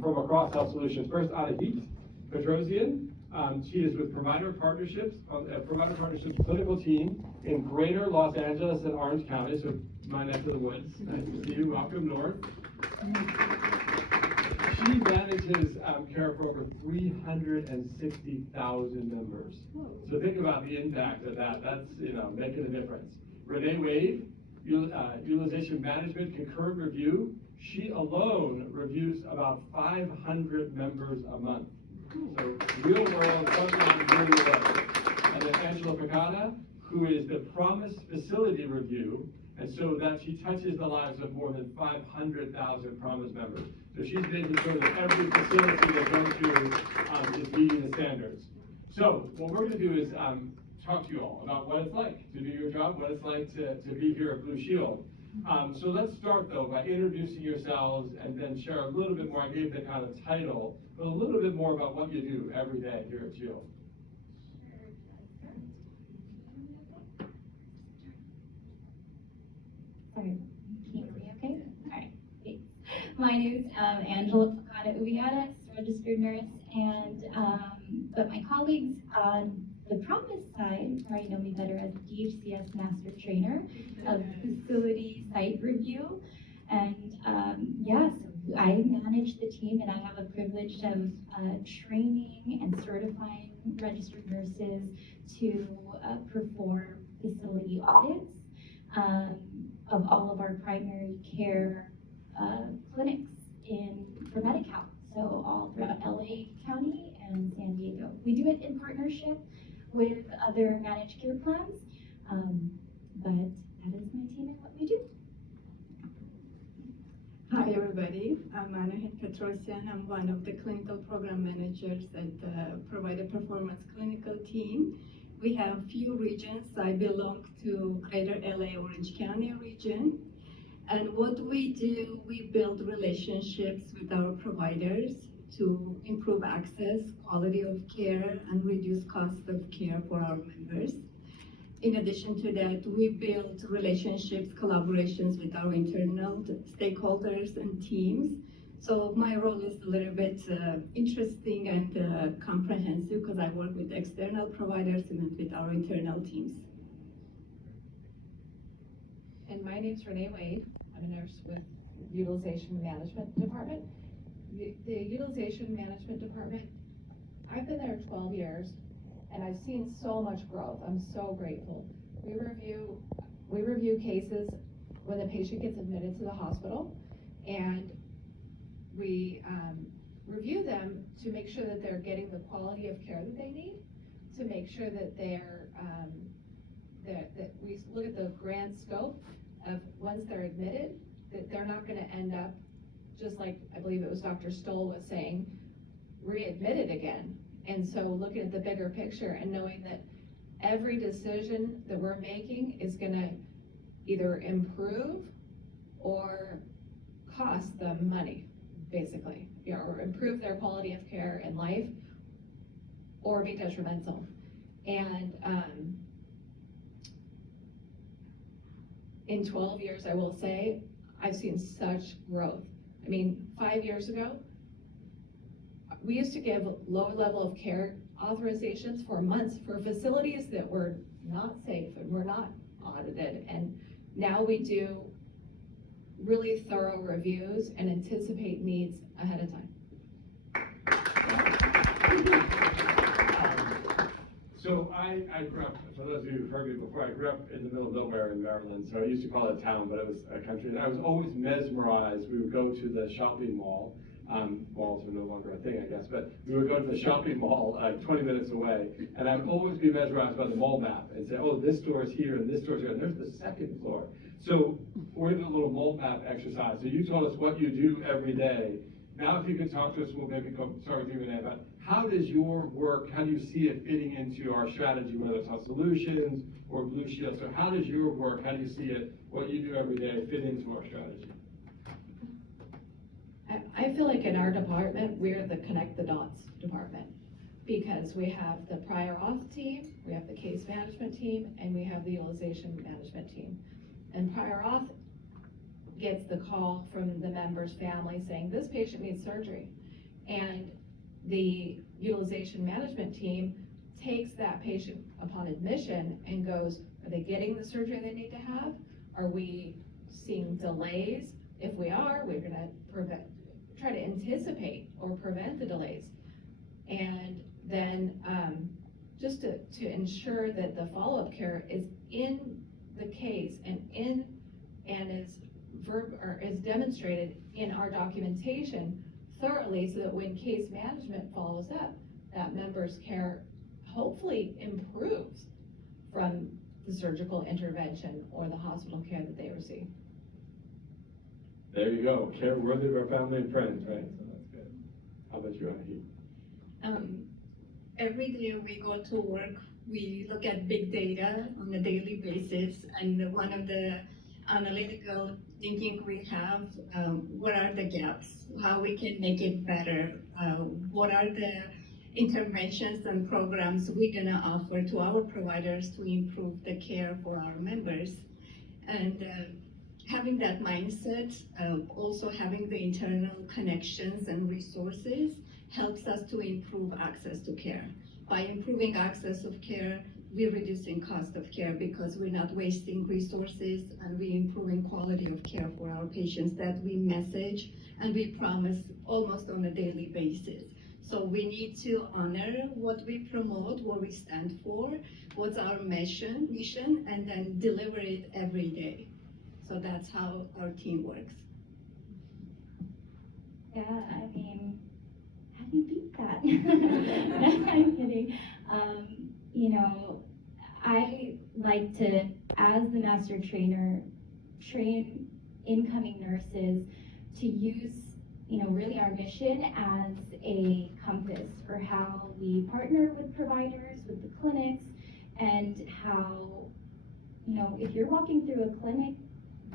from Across Health Solutions. First, Adahit Petrosian. She is with Provider Partnerships clinical team in Greater Los Angeles and Orange County, so my neck of the woods. Nice to see you. Welcome north. She manages care for over 360,000 members. So think about the impact of that. That's making a difference. Renee Wade, utilization management concurrent review. She alone reviews about 500 members a month. So real world, frontline, real world. And then Angela Picada, who is the Promise Facility Review, and so that she touches the lives of more than 500,000 Promise members. So she's making sure that every facility they go to is meeting the standards. So what we're going to do is talk to you all about what it's like to do your job, what it's like to be here at Blue Shield. So let's start though by introducing yourselves and then share a little bit more. I gave the kind of title, but a little bit more about what you do every day here at Shield. Sorry, can you hear me okay? All right, thanks. My name is Angela Picada-Ubiadas, registered nurse, and but my colleagues on the Promise side probably know me better as DHCS Master Trainer of Facility Site Review. And yes, I manage the team, and I have a privilege of training and certifying registered nurses to perform facility audits of all of our primary care clinics for Medi-Cal, so all throughout LA County and San Diego. We do it in partnership with other managed care plans, but that is my team and what we do. Hi everybody, I'm Adahit Petrosian. I'm one of the clinical program managers at the Provider Performance Clinical Team. We have few regions. I belong to Greater LA Orange County region. And what we do, we build relationships with our providers to improve access, quality of care, and reduce cost of care for our members. In addition to that, we build relationships, collaborations with our internal stakeholders and teams. So my role is a little bit interesting and comprehensive because I work with external providers and with our internal teams. And my name's Renee Wade. I'm a nurse with Utilization Management Department. The Utilization Management Department, I've been there 12 years, and I've seen so much growth. I'm so grateful. We review cases when the patient gets admitted to the hospital, and we review them to make sure that they're getting the quality of care that they need, to make sure that they're that we look at the grand scope of once they're admitted, that they're not going to end up just like I believe it was Dr. Stoll was saying, readmitted again. And so looking at the bigger picture and knowing that every decision that we're making is going to either improve or cost them money, basically, or improve their quality of care in life or be detrimental. And in 12 years, I will say, I've seen such growth. I mean, 5 years ago, we used to give lower level of care authorizations for months for facilities that were not safe and were not audited. And now we do really thorough reviews and anticipate needs ahead of time. So I grew up, for those of you who've heard me before, I grew up in the middle of nowhere in Maryland, so I used to call it a town, but it was a country, and I was always mesmerized. We would go to the shopping mall. Malls are no longer a thing, I guess, but we would go to the shopping mall 20 minutes away, and I would always be mesmerized by the mall map and say, oh, this store is here and this store is here, and there's the second floor. So we're in a little mall map exercise. So you told us what you do every day. Now if you could talk to us, we'll maybe start with you, Renee, about how does your work, how do you see it fitting into our strategy, whether it's Health Solutions or Blue Shield? So how does your work, how do you see it, what you do every day fit into our strategy? I feel like in our department, we're the connect the dots department because we have the prior auth team, we have the case management team, and we have the utilization management team. And prior auth gets the call from the member's family saying, this patient needs surgery. And the utilization management team takes that patient upon admission and goes, are they getting the surgery they need to have? Are we seeing delays? If we are, we're gonna try to anticipate or prevent the delays. And then just to ensure that the follow-up care is in the case and is demonstrated in our documentation thoroughly, so that when case management follows up, that member's care hopefully improves from the surgical intervention or the hospital care that they receive. There you go, care worthy of our family and friends, right? So that's good. How about you, Ahi? Every day we go to work, we look at big data on a daily basis, and one of the analytical thinking we have, what are the gaps, how we can make it better, what are the interventions and programs we're gonna offer to our providers to improve the care for our members. And having that mindset, also having the internal connections and resources helps us to improve access to care. By improving access of care, we're reducing cost of care because we're not wasting resources, and we're improving quality of care for our patients that we message and we promise almost on a daily basis. So we need to honor what we promote, what we stand for, what's our mission, and then deliver it every day. So that's how our team works. Yeah, I mean, how do you beat that? I'm kidding. You know, I like to, as the master trainer, train incoming nurses to use, you know, really our mission as a compass for how we partner with providers, with the clinics, and how, you know, if you're walking through a clinic,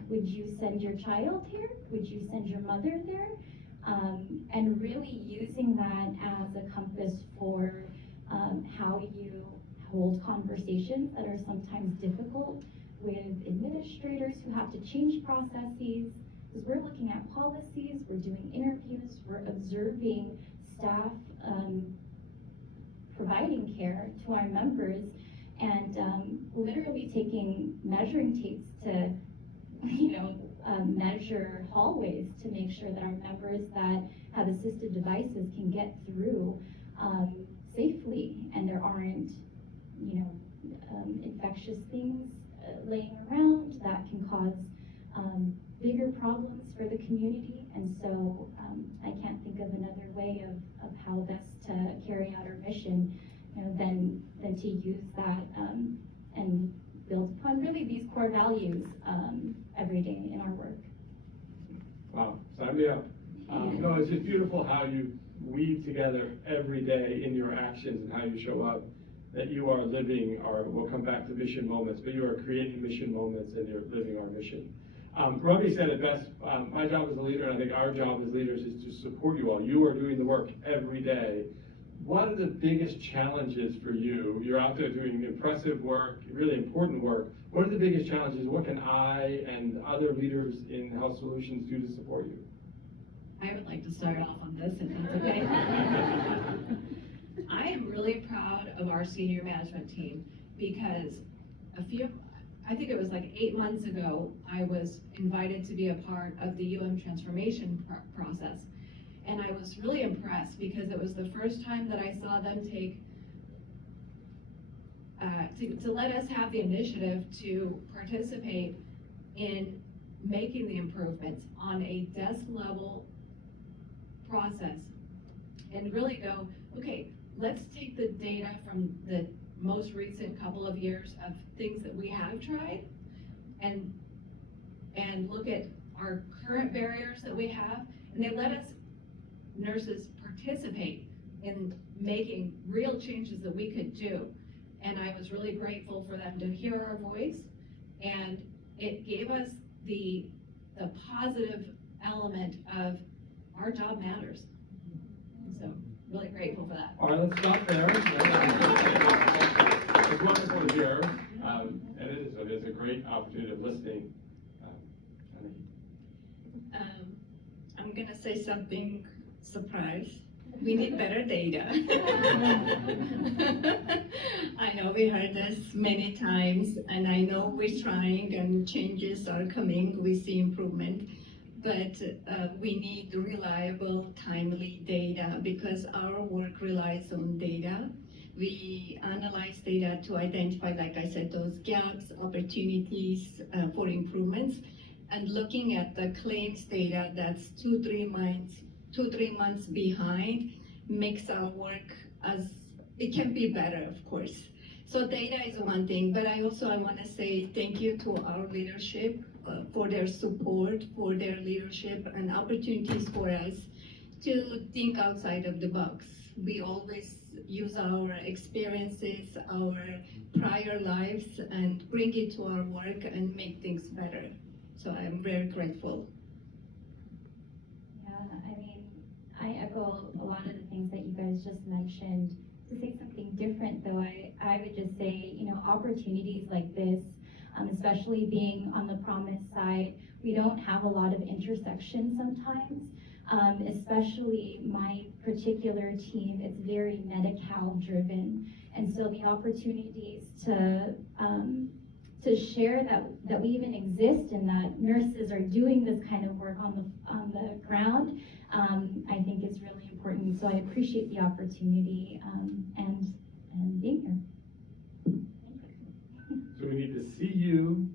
would you send your child here? Would you send your mother there? And really using that as a compass for how you hold conversations that are sometimes difficult with administrators who have to change processes, because we're looking at policies, we're doing interviews, we're observing staff providing care to our members, and literally taking measuring tapes to, you know, measure hallways to make sure that our members that have assistive devices can get through safely, and there aren't, you know, infectious things laying around that can cause bigger problems for the community. And so I can't think of another way of how best to carry out our mission, you know, than to use that and build upon really these core values every day in our work. Wow, sign me up. No, it's just beautiful how you weave together every day in your actions and how you show up, that you are living our, we'll come back to mission moments, but you are creating mission moments and you're living our mission. Ravi said it best, my job as a leader, and I think our job as leaders, is to support you all. You are doing the work every day. What are the biggest challenges for you? You're out there doing impressive work, really important work. What are the biggest challenges? What can I and other leaders in Health Solutions do to support you? I would like to start off on this, if that's okay. I am really proud of our senior management team, because I think it was like 8 months ago, I was invited to be a part of the UM transformation process. And I was really impressed because it was the first time that I saw them take, to let us have the initiative to participate in making the improvements on a desk level process, and really go, okay, let's take the data from the most recent couple of years of things that we have tried and look at our current barriers that we have, and they let us nurses participate in making real changes that we could do. And I was really grateful for them to hear our voice, and it gave us the positive element of our job matters. So really grateful for that. All right, let's stop there. It's wonderful to hear, and it's a great opportunity of listening. I'm gonna say something surprise. We need better data. I know we heard this many times, and I know we're trying and changes are coming, we see improvement, but we need reliable, timely data because our work relies on data. We analyze data to identify, like I said, those gaps, opportunities for improvements, and looking at the claims data that's 2-3 months behind makes our work as, it can be better, of course. So data is one thing, but I want to say thank you to our leadership for their support, for their leadership and opportunities for us to think outside of the box. We always use our experiences, our prior lives, and bring it to our work and make things better. So I'm very grateful. Yeah, I mean, I echo a lot of the things that you guys just mentioned. To say something different though, I would just say, you know, opportunities like this, especially being on the promise side, we don't have a lot of intersection sometimes. Especially my particular team, it's very Medi-Cal driven. And so the opportunities to share that we even exist and that nurses are doing this kind of work on the ground, I think is really important. So I appreciate the opportunity and being here. So we need to see you,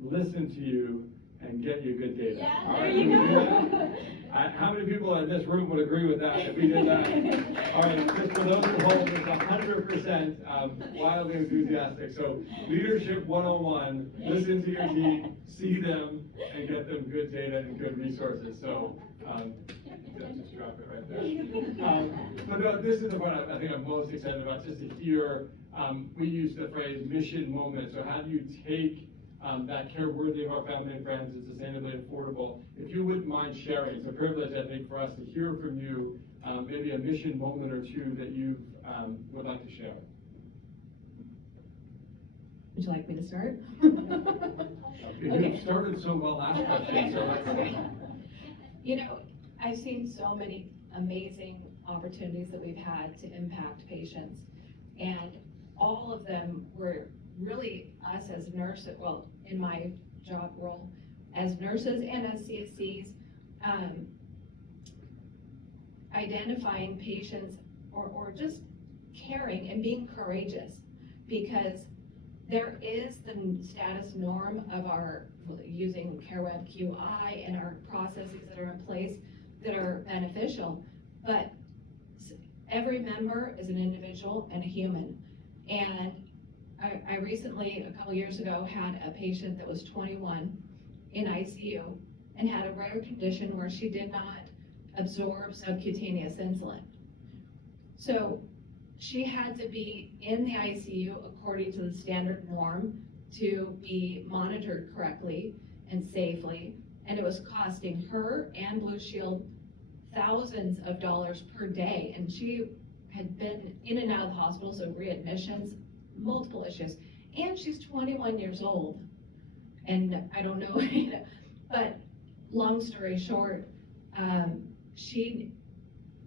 listen to you, and get you good data. Yeah, All there right, you can we do go. that? How many people in this room would agree with that if we did that? All right, just for those at home, it's 100% wildly enthusiastic. So leadership 101, listen to your team, see them, and get them good data and good resources. So just drop it right there. But no, this is the part I think I'm most excited about, just to hear, we use the phrase mission moment. So how do you take that care worthy of our family and friends and sustainably affordable? If you wouldn't mind sharing, it's a privilege, I think, for us to hear from you, maybe a mission moment or two that you would like to share. Would you like me to start? You started so well last question, so let's. You know, I've seen so many amazing opportunities that we've had to impact patients, and all of them were really us as nurses, well, in my job role, as nurses and as CSCs, identifying patients or just caring and being courageous, because there is the status norm of our using CareWeb QI and our processes that are in place that are beneficial, but every member is an individual and a human. And I recently, a couple years ago, had a patient that was 21 in ICU and had a rare condition where she did not absorb subcutaneous insulin. So she had to be in the ICU according to the standard norm to be monitored correctly and safely, and it was costing her and Blue Shield thousands of dollars per day, and she had been in and out of the hospital, so readmissions, multiple issues, and she's 21 years old, and I don't know, but long story short,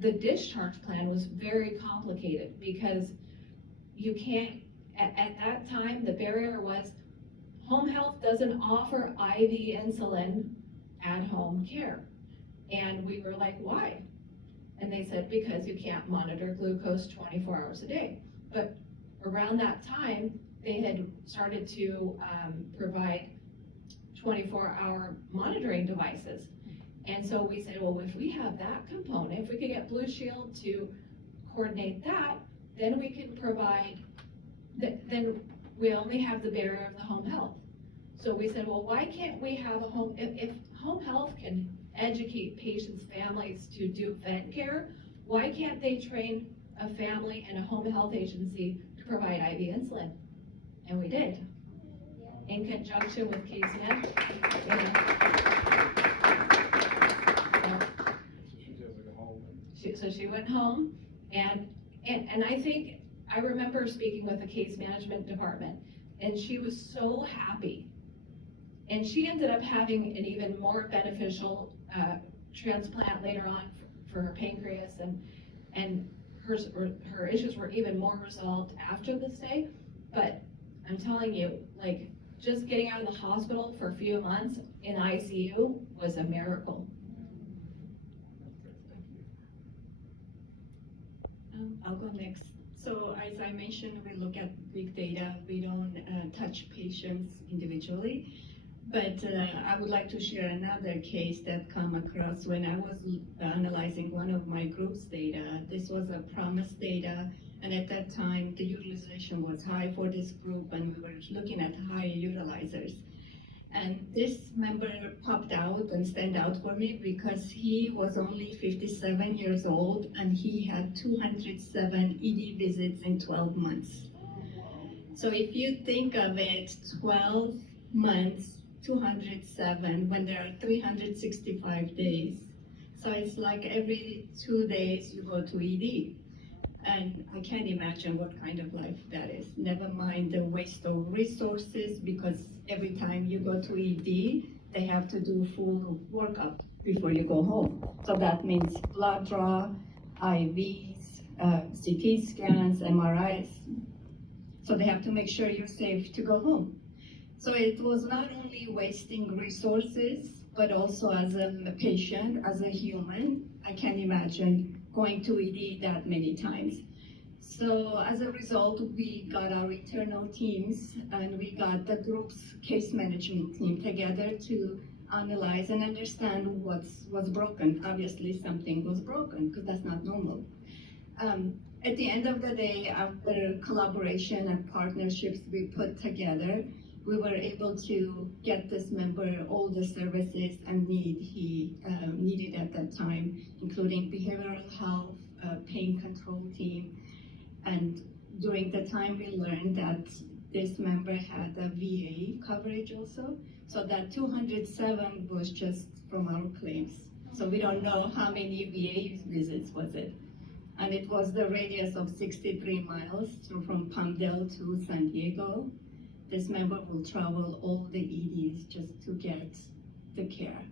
the discharge plan was very complicated because you can't, at that time, the barrier was home health doesn't offer IV insulin at home care. And we were like, why? And they said, because you can't monitor glucose 24 hours a day. But around that time, they had started to provide 24-hour monitoring devices. And so we said, well, if we have that component, if we could get Blue Shield to coordinate that, then we can provide, then we only have the barrier of the home health. So we said, well, why can't we have a home, if home health can educate patients' families to do vet care, why can't they train a family and a home health agency to provide IV insulin? And we did, in conjunction with Case Med. So she went home, and I think, I remember speaking with the case management department, and she was so happy. And she ended up having an even more beneficial transplant later on for her pancreas, and her issues were even more resolved after the stay. But I'm telling you, like, just getting out of the hospital for a few months in ICU was a miracle. I'll go next. So as I mentioned, we look at big data. We don't touch patients individually. But I would like to share another case that come across when I was analyzing one of my group's data. This was a promise data, and at that time, the utilization was high for this group, and we were looking at high utilizers. And this member popped out and stand out for me because he was only 57 years old, and he had 207 ED visits in 12 months. So if you think of it, 12 months, 207, when there are 365 days. So it's like every 2 days you go to ED. And I can't imagine what kind of life that is. Never mind the waste of resources, because every time you go to ED, they have to do full workup before you go home. So that means blood draw, IVs, CT scans, MRIs. So they have to make sure you're safe to go home. So it was not only wasting resources, but also as a patient, as a human, I can't imagine going to ED that many times. So as a result, we got our internal teams and we got the group's case management team together to analyze and understand what's broken. Obviously something was broken because that's not normal. At the end of the day, after collaboration and partnerships we put together, we were able to get this member all the services and he needed at that time, including behavioral health, pain control team. And during the time we learned that this member had a VA coverage also. So that 207 was just from our claims. So we don't know how many VA visits was it. And it was the radius of 63 miles, so from Palmdale to San Diego. This member will travel all the EDs just to get the care.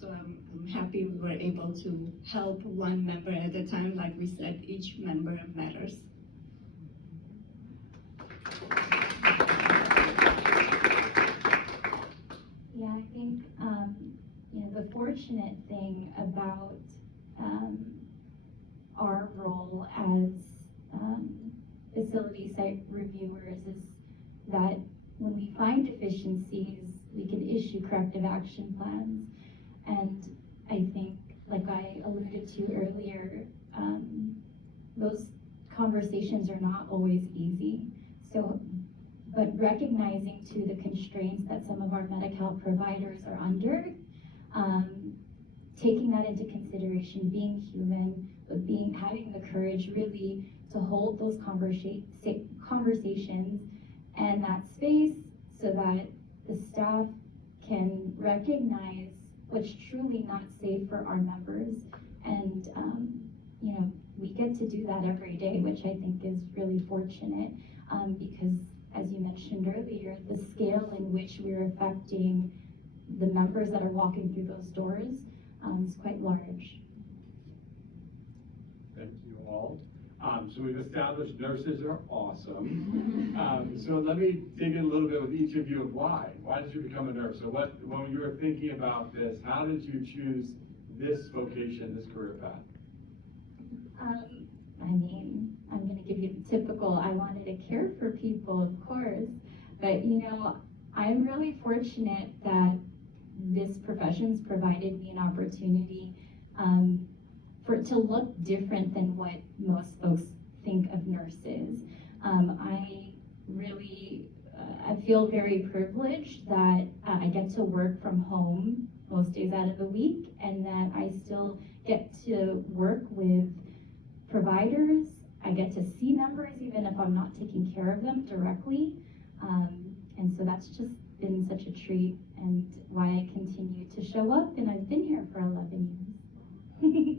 So I'm happy we were able to help one member at a time. Like we said, each member matters. Yeah, I think, the fortunate thing about our role as facility site reviewers is that when we find deficiencies, we can issue corrective action plans. And I think, like I alluded to earlier, those conversations are not always easy. So, but recognizing too the constraints that some of our Medi-Cal providers are under, taking that into consideration, being human, but having the courage really to hold those conversations and that space so that the staff can recognize what's truly not safe for our members. And, we get to do that every day, which I think is really fortunate because, as you mentioned earlier, the scale in which we're affecting the members that are walking through those doors is quite large. Thank you all. So we've established nurses are awesome. So let me dig in a little bit with each of you of why. Why did you become a nurse? So when you were thinking about this, how did you choose this vocation, this career path? I'm going to give you the typical, I wanted to care for people, of course, but I'm really fortunate that this profession's provided me an opportunity for it to look different than what most folks think of nurses. I feel very privileged that I get to work from home most days out of the week, and that I still get to work with providers. I get to see members even if I'm not taking care of them directly. And so that's just been such a treat and why I continue to show up, and I've been here for 11 years.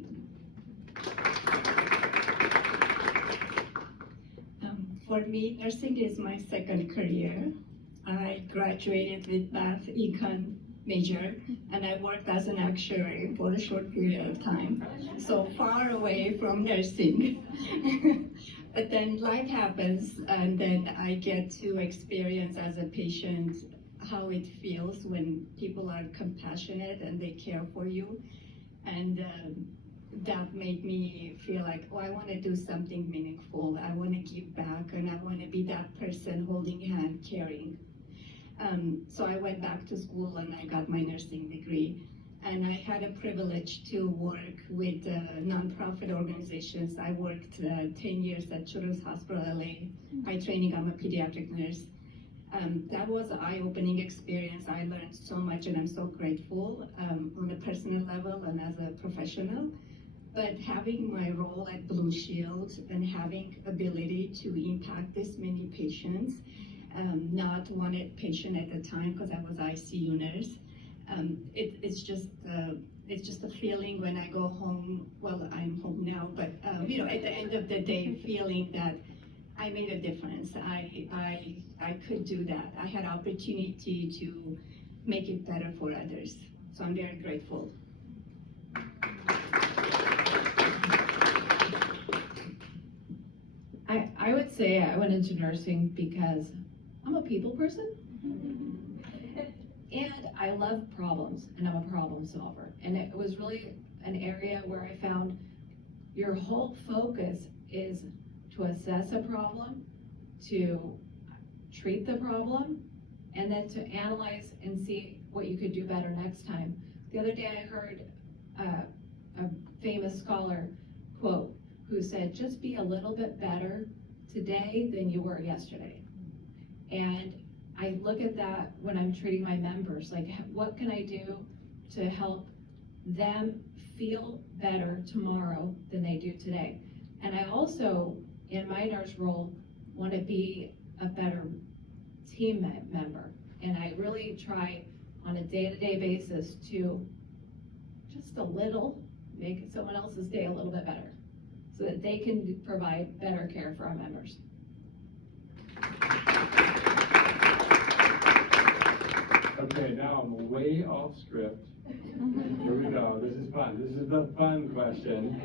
For me, nursing is my second career. I graduated with math, econ, major, and I worked as an actuary for a short period of time, so far away from nursing. But then life happens, and then I get to experience as a patient how it feels when people are compassionate and they care for you. And that made me feel like, oh, I want to do something meaningful. I want to give back, and I want to be that person holding hand, caring. So I went back to school and I got my nursing degree. And I had a privilege to work with nonprofit organizations. I worked 10 years at Children's Hospital LA. By training, I'm a pediatric nurse. That was an eye-opening experience. I learned so much, and I'm so grateful on a personal level and as a professional. But having my role at Blue Shield and having ability to impact this many patients, not one patient at a time because I was ICU nurse. It's just a feeling when I go home. Well, I'm home now, but at the end of the day, feeling that I made a difference. I could do that. I had opportunity to make it better for others. So I'm very grateful. I would say I went into nursing because I'm a people person. And I love problems, and I'm a problem solver. And it was really an area where I found your whole focus is to assess a problem, to treat the problem, and then to analyze and see what you could do better next time. The other day I heard a famous scholar quote who said, just be a little bit better today than you were yesterday. And I look at that when I'm treating my members, like what can I do to help them feel better tomorrow than they do today? And I also, in my nurse role, want to be a better team member. And I really try on a day-to-day basis to just a little make someone else's day a little bit better so that they can provide better care for our members. Okay, now I'm way off script. Here we go. This is fun. This is the fun question.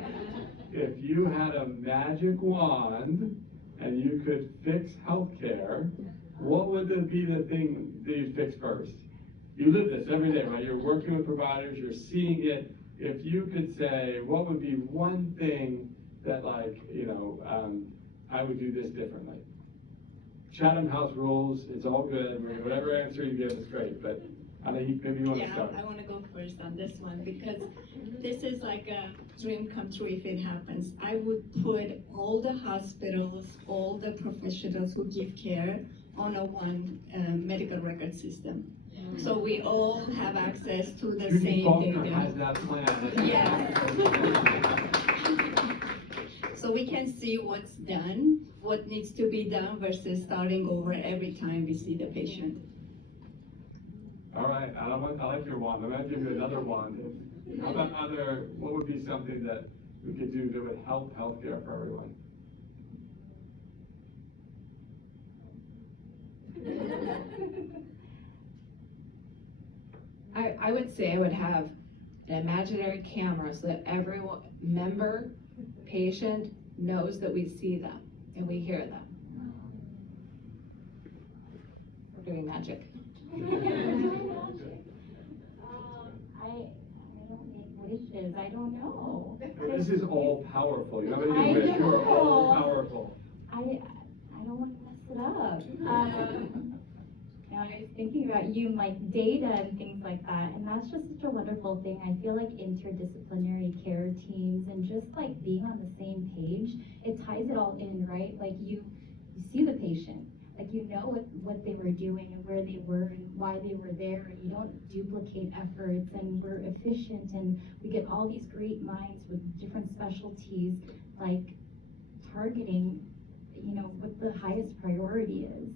If you had a magic wand and you could fix healthcare, what would be the thing that you'd fix first? You live this every day, right? You're working with providers, you're seeing it. If you could say, what would be one thing that, I would do this differently? Chatham House rules, it's all good. Whatever answer you give is great, but maybe you want to start. I want to go first on this one because this is like a dream come true if it happens. I would put all the hospitals, all the professionals who give care on a one medical record system. So we all have access to the Judy same Faulkner data. has that plan. Yes. So we can see what's done, what needs to be done versus starting over every time we see the patient. All right, I like your wand. I'm gonna give you another wand. How about what would be something that we could do that would help healthcare for everyone? I would say I would have an imaginary camera so that every member, patient knows that we see them and we hear them. We're doing magic. I don't make wishes. I don't know. This is all powerful. You have any wish? You are all powerful. I don't want to mess it up. I was thinking about you and like data and things like that, and that's just such a wonderful thing. I feel like interdisciplinary care teams and just like being on the same page, it ties it all in, right? Like you see the patient, like you know what they were doing and where they were and why they were there, and you don't duplicate efforts, and we're efficient, and we get all these great minds with different specialties, like targeting, what the highest priority is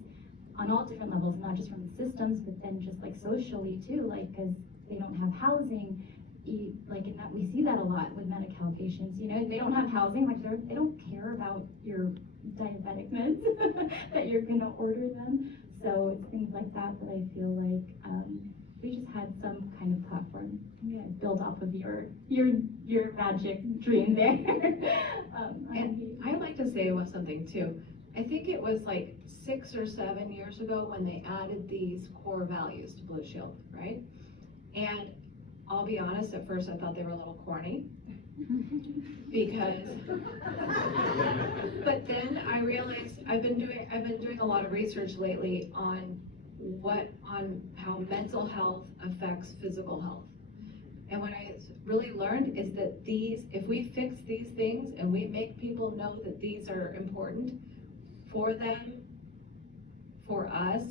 on all different levels, not just from the systems, but then just like socially too, like because they don't have housing, and that we see that a lot with Medi-Cal patients. They don't have housing, like they don't care about your diabetic meds that you're gonna order them. So it's things like that I feel like we just had some kind of platform. Yeah, build off of your magic dream there. And I'd like to say something too. I think it was like 6 or 7 years ago when they added these core values to Blue Shield, right? And I'll be honest, at first I thought they were a little corny. Because, but then I realized I've been doing a lot of research lately on how mental health affects physical health. And what I really learned is that if we fix these things and we make people know that these are important for them, for us,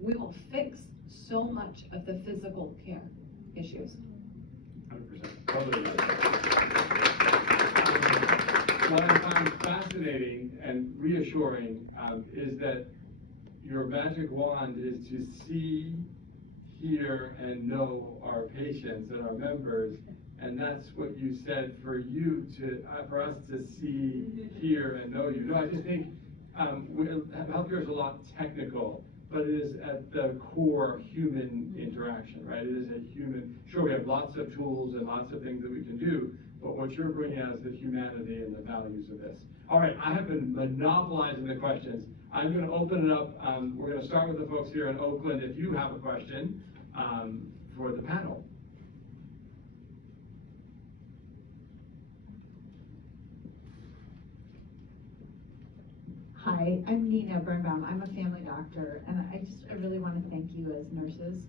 we will fix so much of the physical care issues. 100%. Totally right. What I find fascinating and reassuring is that your magic wand is to see, hear, and know our patients and our members, and that's what you said for you to, for us to see, hear, and know you. No, I just think healthcare is a lot technical, but it is at the core human interaction, right? It is a human, sure, we have lots of tools and lots of things that we can do, but what you're bringing out is the humanity and the values of this. All right, I have been monopolizing the questions. I'm going to open it up. We're going to start with the folks here in Oakland. If you have a question for the panel. Hi, I'm Nina Birnbaum. I'm a family doctor, and I really want to thank you as nurses.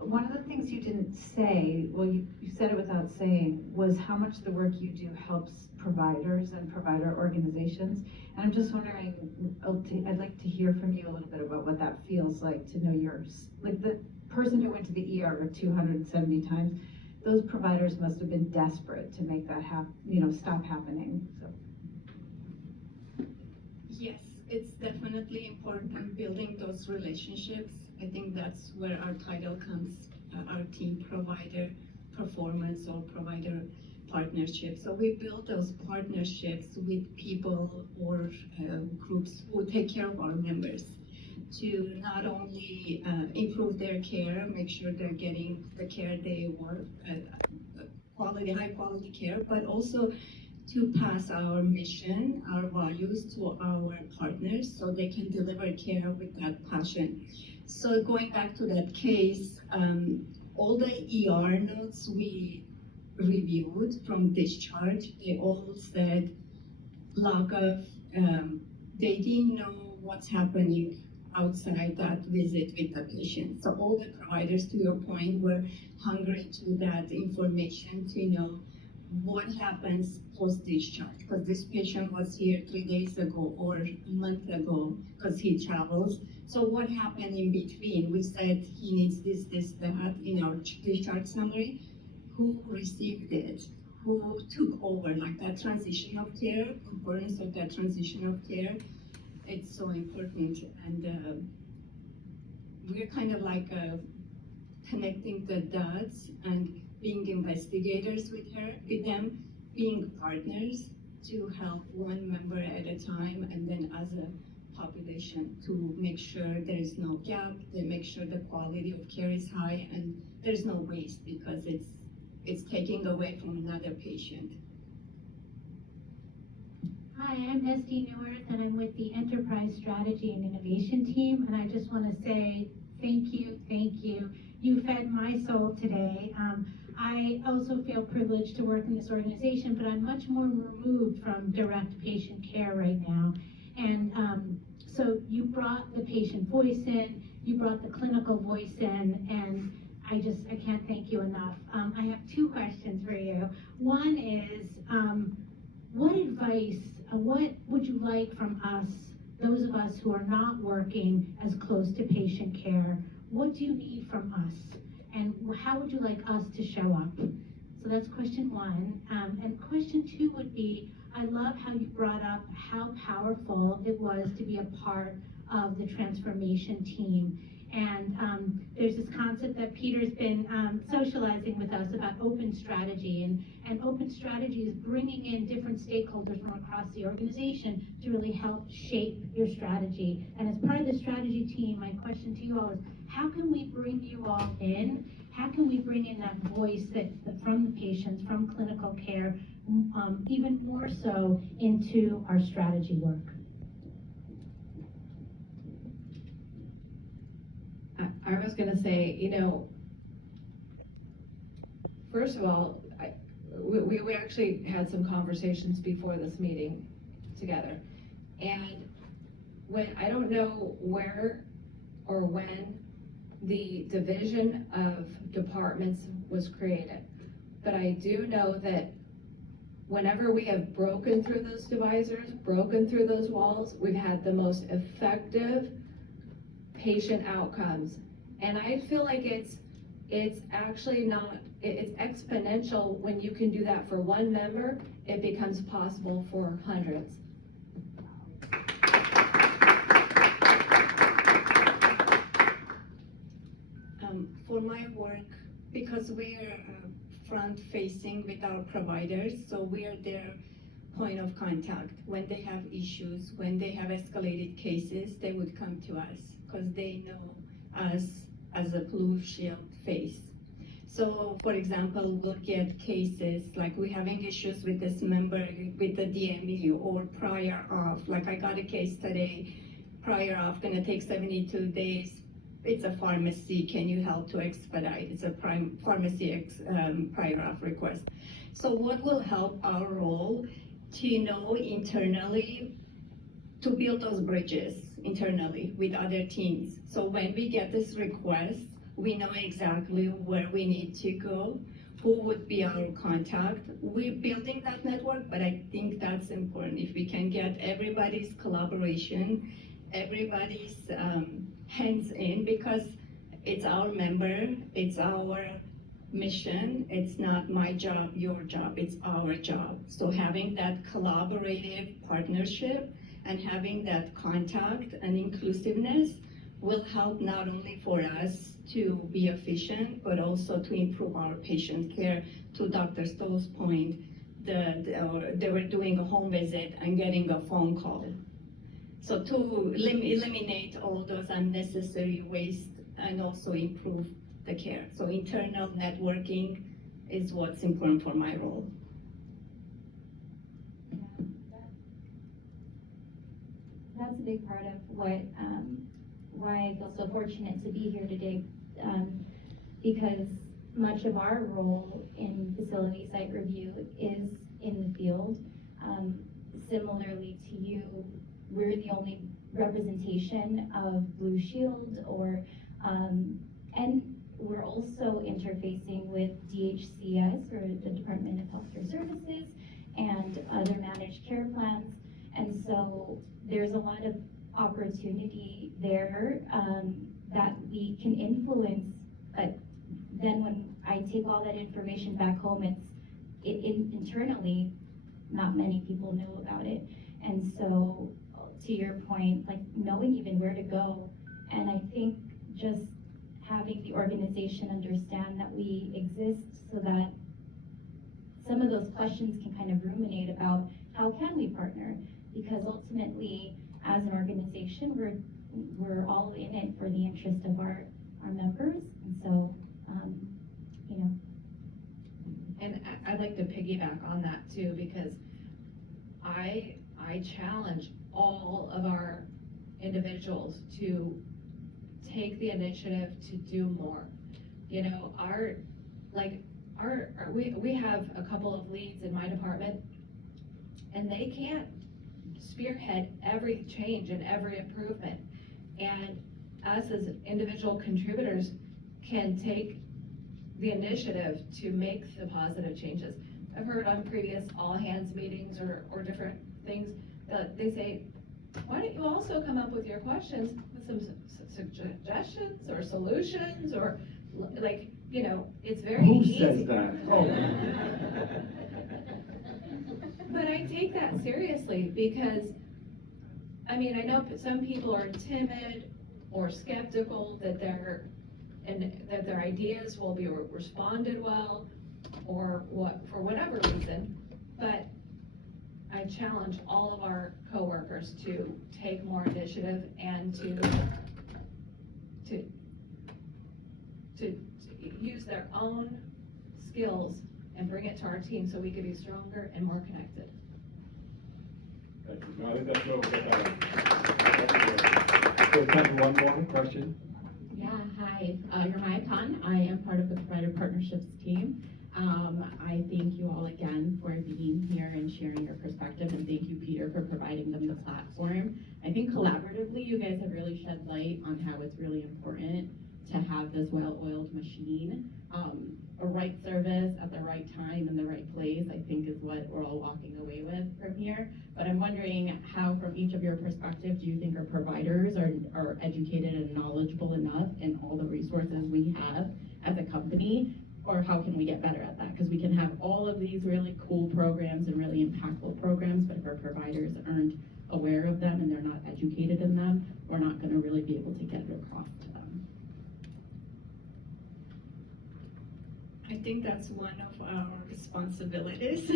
One of the things you didn't say, well, you said it without saying, was how much the work you do helps providers and provider organizations. And I'm just wondering, I'd like to hear from you a little bit about what that feels like to know like the person who went to the ER 270 times, those providers must have been desperate to make that stop happening. So. Yes, it's definitely important building those relationships. I think that's where our title comes, our team provider performance or provider partnership. So we build those partnerships with people or groups who take care of our members to not only improve their care, make sure they're getting the care they want, high quality care, but also to pass our mission, our values to our partners so they can deliver care with that passion. So going back to that case, all the ER notes we reviewed from discharge, they all said lack of, they didn't know what's happening outside that visit with the patient. So all the providers, to your point, were hungry to that information to know what happens post-discharge, because this patient was here 3 days ago or a month ago because he travels. So what happened in between? We said he needs this, that in our discharge summary. Who received it? Who took over, like that transition of care, importance of that transition of care. It's so important, and we're kind of like connecting the dots and being investigators with them, being partners to help one member at a time, and then as a population to make sure there is no gap, to make sure the quality of care is high, and there's no waste because it's taking away from another patient. Hi, I'm Esty Neworth, and I'm with the Enterprise Strategy and Innovation team, and I just want to say thank you, thank you. You fed my soul today. I also feel privileged to work in this organization, but I'm much more removed from direct patient care right now. And so you brought the patient voice in, you brought the clinical voice in, and I can't thank you enough. I have two questions for you. One is, what advice, what would you like from us, those of us who are not working as close to patient care? What do you need from us? And how would you like us to show up? So that's question one. And question two would be, I love how you brought up how powerful it was to be a part of the transformation team. And there's this concept that Peter's been socializing with us about open strategy. And open strategy is bringing in different stakeholders from across the organization to really help shape your strategy. And as part of the strategy team, my question to you all is, how can we bring you all in? How can we bring in that voice from the patients, from clinical care, even more so into our strategy work? I was gonna say, first of all, we actually had some conversations before this meeting together. And I don't know where or when the division of departments was created, but I do know that whenever we have broken through those divisors, broken through those walls, we've had the most effective patient outcomes. And I feel like it's actually not, it's exponential when you can do that for one member, it becomes possible for hundreds. For my work, because we're front-facing with our providers, so we're their point of contact. When they have issues, when they have escalated cases, they would come to us because they know us as a Blue Shield face. So, for example, we'll get cases like we're having issues with this member with the DME or prior auth. Like I got a case today, prior auth gonna take 72 days. It's a pharmacy, can you help to expedite? It's a pharmacy prior auth request. So what will help our role to know internally, to build those bridges internally with other teams. So when we get this request, we know exactly where we need to go, who would be our contact. We're building that network, but I think that's important. If we can get everybody's collaboration, everybody's hands in, because it's our member, it's our mission, it's not my job, your job, it's our job. So having that collaborative partnership and having that contact and inclusiveness will help not only for us to be efficient, but also to improve our patient care. To Dr. Stoll's point, they were doing a home visit and getting a phone call. So to eliminate all those unnecessary waste and also improve the care. So internal networking is what's important for my role. That's a big part of why I feel so fortunate to be here today, because much of our role in facility site review is in the field. Similarly to you, we're the only representation of Blue Shield, and we're also interfacing with DHCS, or the Department of Healthcare Services, and other managed care plans. And so there's a lot of opportunity there that we can influence, but then when I take all that information back home, internally, not many people know about it. And so, to your point, like knowing even where to go, and I think just having the organization understand that we exist so that some of those questions can kind of ruminate about how can we partner, because ultimately, as an organization, we're all in it for the interest of our members, and so, And I'd like to piggyback on that too, because I challenge all of our individuals to take the initiative to do more. We have a couple of leads in my department, and they can't spearhead every change and every improvement. And us as individual contributors can take the initiative to make the positive changes. I've heard on previous all-hands meetings or different things that they say, why don't you also come up with your questions with some suggestions or solutions, or it's very Who easy. says that? Oh. But I take that seriously because, I know some people are timid or skeptical that their ideas will be responded well, or for whatever reason. But I challenge all of our coworkers to take more initiative and to use their own skills and bring it to our team so we can be stronger and more connected. Thank you. No, I think that's what we'll get that. So time for one more question. Yeah, hi, Renee Khan. I am part of the Provider Partnerships team. I thank you all again for being here and sharing your perspective, and thank you, Peter, for providing them the platform. I think collaboratively, you guys have really shed light on how it's really important to have this well-oiled machine. A right service at the right time in the right place, I think, is what we're all walking away with from here. But I'm wondering how, from each of your perspectives, do you think our providers are educated and knowledgeable enough in all the resources we have as a company? Or how can we get better at that? Because we can have all of these really cool programs and really impactful programs, but if our providers aren't aware of them and they're not educated in them, we're not going to really be able to get it across to them. I think that's one of our responsibilities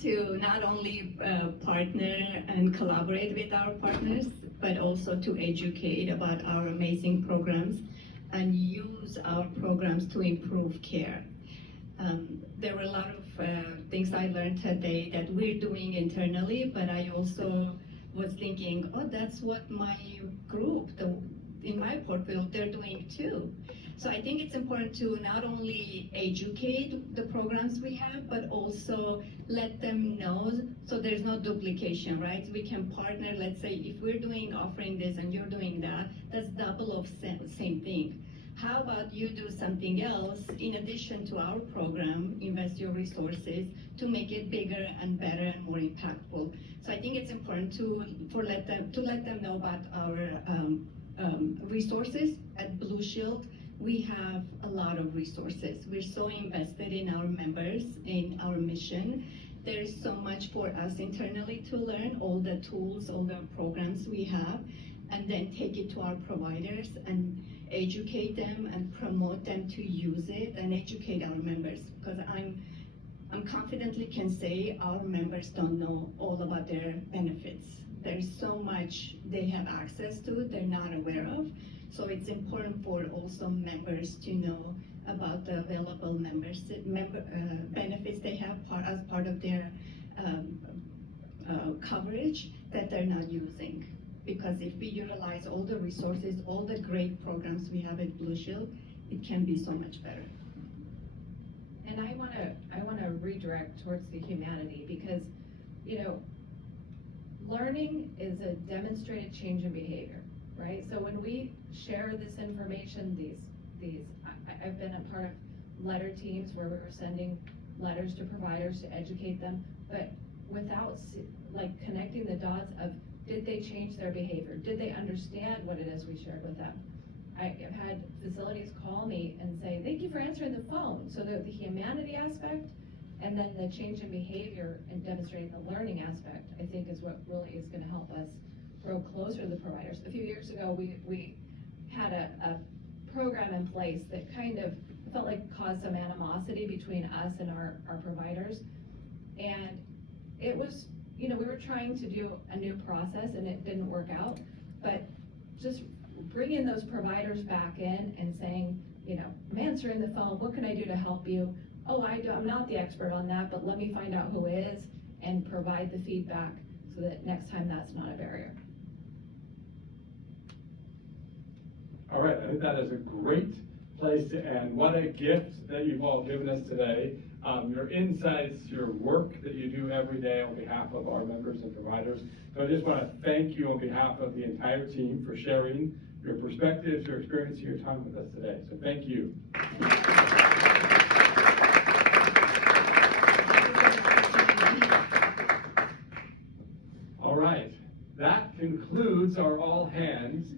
to not only partner and collaborate with our partners, but also to educate about our amazing programs and use our programs to improve care. There were a lot of things I learned today that we're doing internally, but I also was thinking, oh, that's what my group, in my portfolio, they're doing too. So I think it's important to not only educate the programs we have, but also let them know so there's no duplication, right? We can partner, let's say if we're offering this and you're doing that, that's double of same thing. How about you do something else in addition to our program, invest your resources to make it bigger and better and more impactful. So I think it's important to let them know about our resources at Blue Shield. We have a lot of resources. We're so invested in our members, in our mission. There is so much for us internally to learn, all the tools, all the programs we have, and then take it to our providers and educate them and promote them to use it and educate our members. Because I'm confidently can say our members don't know all about their benefits. There's so much they have access to they're not aware of. So it's important for also members to know about the available benefits they have as part of their coverage that they're not using. Because if we utilize all the resources, all the great programs we have at Blue Shield, it can be so much better. And I wanna redirect towards the humanity, because, you know, learning is a demonstrated change in behavior, right? So when we share this information, I've been a part of letter teams where we were sending letters to providers to educate them, but without like connecting the dots of, did they change their behavior? Did they understand what it is we shared with them? I have had facilities call me and say, thank you for answering the phone. So the humanity aspect and then the change in behavior and demonstrating the learning aspect, I think, is what really is gonna help us grow closer to the providers. A few years ago, we had a program in place that kind of felt like caused some animosity between us and our providers. And it was, you know, we were trying to do a new process and it didn't work out, but just bringing those providers back in and saying, you know, I'm answering the phone, what can I do to help you? Oh, I'm not the expert on that, but let me find out who is and provide the feedback so that next time that's not a barrier. All right, I think that is a great place to end. What a gift that you've all given us today. Your insights, your work that you do every day on behalf of our members and providers. So I just want to thank you on behalf of the entire team for sharing your perspectives, your experience, your time with us today. So thank you. All right, that concludes our all hands.